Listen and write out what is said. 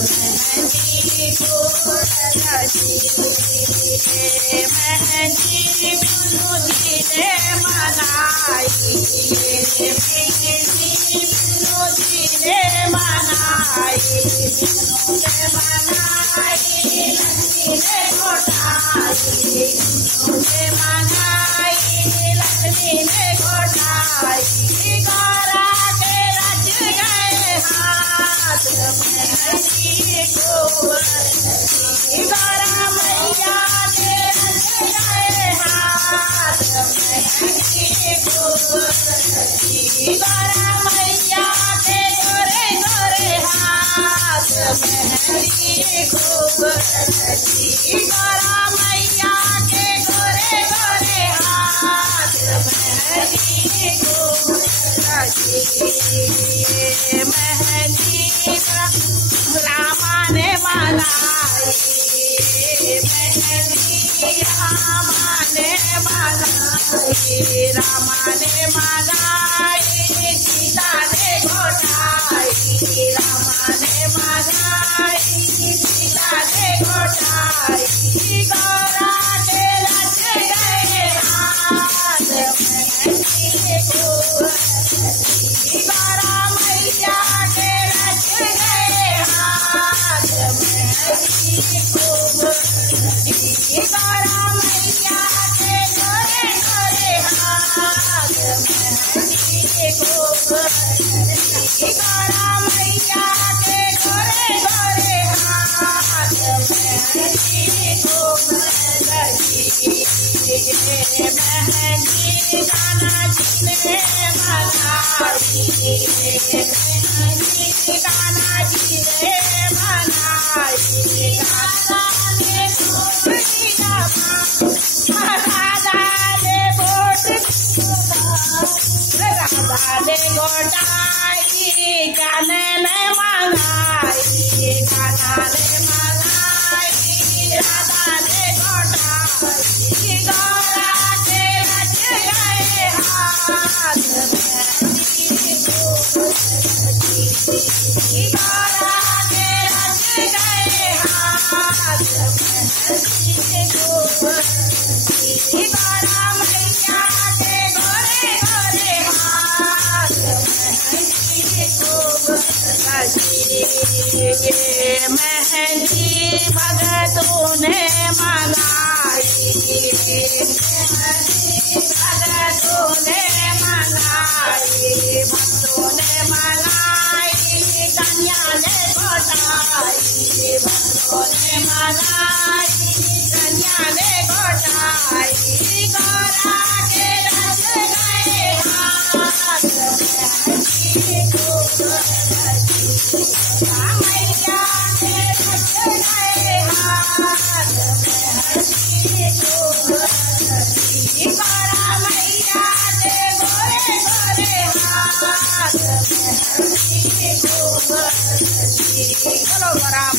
मेहंदी खूब रची मेहंदी गुरुजी ने मनाई मेहंदी गुरुजी ने मनाई लक्ष्मी ने घोटाई लक्ष्मी ने घोटाई गौरा के रच गए हाथ मेहंदी खूब रची गौरा मैया के रच गए हाथ मेहंदी खूब रची गौरा मैया के गोरे गोरे हाथ मेहंदी खूब रची गौरा मैया के गोरे गोरे हाथ मेहंदी खूब रची मेहंदी रामा ने मनाई मेहंदी रामा ने मनाई रामा ने मनाई सीता ने घोटाई रामा ने मनाई सीता ने घोटाई गौरा के रच गए हाथ मेहंदी खूब रची गौरा मैया के रच गए हाथ मेहंदी खूब रची गौरा मैया के गोरे गोरे हाथ मेहंदी खूब रची गौरा मैया के गोरे गोरे हाथ मेहंदी खूब रची मेहंदी कान्हा जी ने मनाई मेहंदी कान्हा जी ने मनाई राधा ने खूब किया राधा ने वोट राधा ने घोटाई कान्हा ने मनाई कान्हा ने मनाई राधा ने घोटाई गौरा के रच गए हाथ मेहंदी खूब रची गौरा के रच गए हाथ मेहंदी खूब रची गौरा मैया के गोरे गोरे हाथ मेहंदी खूब रची मेहंदी भगतों ने मनाई भगतों ने मनाई भक्तों ने मनाई कन्या ने घोटाई भक्तों ने मनाई कन्या ने घोटाई गौरा के रच गए हाथ मेहंदी खूब रची मैया के रच गए हाथ मेहंदी खूब रची गौरा मैया के गोरे गोरे हाथ मेहंदी खूब रची। चलो गौरा।